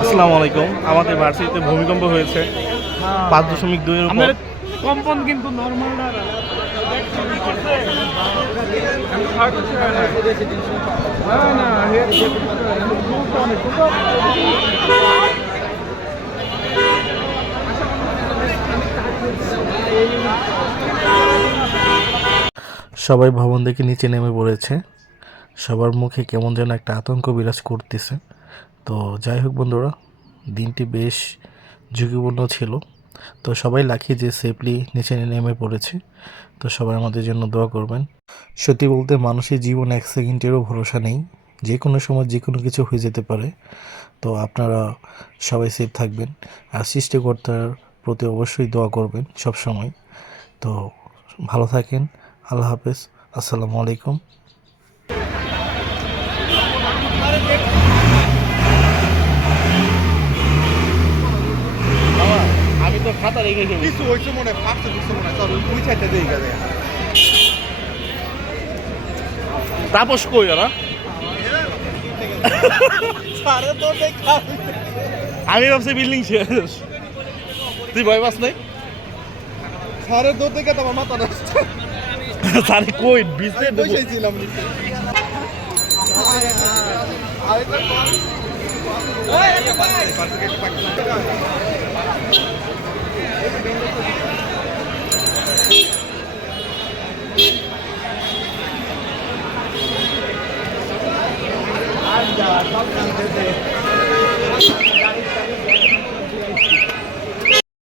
আসসালামু আলাইকুম। আমাদের ভার্সিটিতে ভূমিকম্প হয়েছে 5.2 এর উপর। কম্পন কিন্তু নরমাল না। সবাই ভবন থেকে নিচে নেমে পড়েছে। সবার মুখে কেমন যেন একটা আতঙ্ক বিরাজ করতেছে। তো যাই হোক বন্ধুরা, দিনটি বেশ ঝুঁকিপূর্ণ ছিল। তো সবাই লাকি যে সেফলি নিচে নেমে পড়েছে। তো সবাই আমাদের জন্য দোয়া করবেন। সত্যি বলতে মানুষের জীবন 1 সেকেন্ডেরও ভরসা নেই, যে কোনো সময় যে কোনো কিছু হয়ে যেতে পারে। তো আপনারা সবাই সেফ থাকবেন, আর সৃষ্টিকর্তার প্রতি অবশ্যই দোয়া করবেন সব সময়। তো ভালো থাকেন। আল্লাহ হাফেজ। আসসালামু আলাইকুম। আমি তো খাতা রেখে দেবো। কিছু হয়েছে মনে হয়, ফাঁকছে কিছু মনে হয়, ওই সাইডটা দিয়ে গেছে। তাপস কই ওরা? আমি ভাবছি বিল্ডিং শেষ। তুই ভয় পাস নাই? সারের দৌড় থেকে তো আমার মাথা নষ্ট। সারে কই বিজনেস দেবো। বসেছিলাম নিচে। আর যা সব